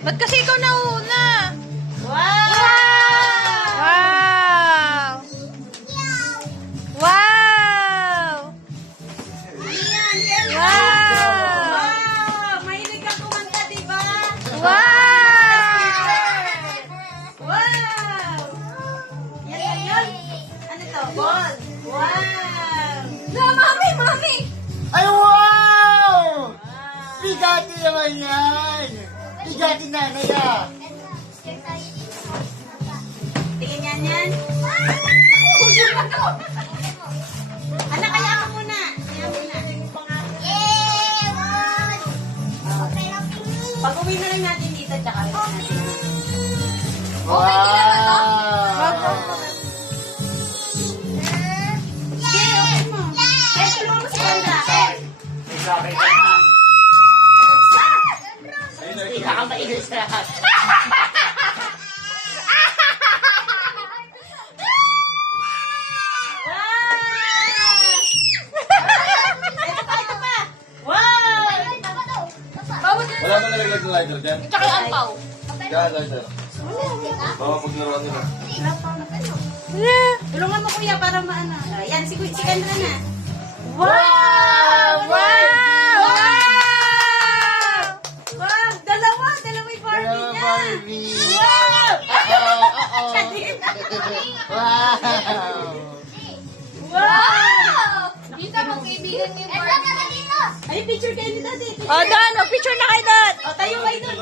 Ba't kasi ikaw nauna? Wow! Wow! Wow! Wow! Wow! Mahilig kang kumanta, diba? Wow! Wow! Yan. Ano to? Ball. Wow! No, mami! Ay, wow! Bigati naman yan! Bigati nanay ah! Tingin yan. Huwag na to. Anak, kaya ka muna. Pag-uwi na lang natin dito, tsaka rin natin. Wow! Okay mo. Eh, tulungan mo si Wanda. Ikakamainis na lahat. Ito pa. Wow! Wala ba nalaglag ng lighter dyan? Tsaka yung ampaw. Yan, lighter. Baka paglaruan nila. Tulungan mo, kuya, para maano. Yan, si Kendra na. Wow! Wow! Wow! Dalawa yung Barbie Hello, niya. Barbie! Wow! Wow! Wow! Dito magkaibigan niyo yung Ay, picture kayo ni Daddy. Oh, doon. Mag-picture na kayo doon. O, tayo kayo doon.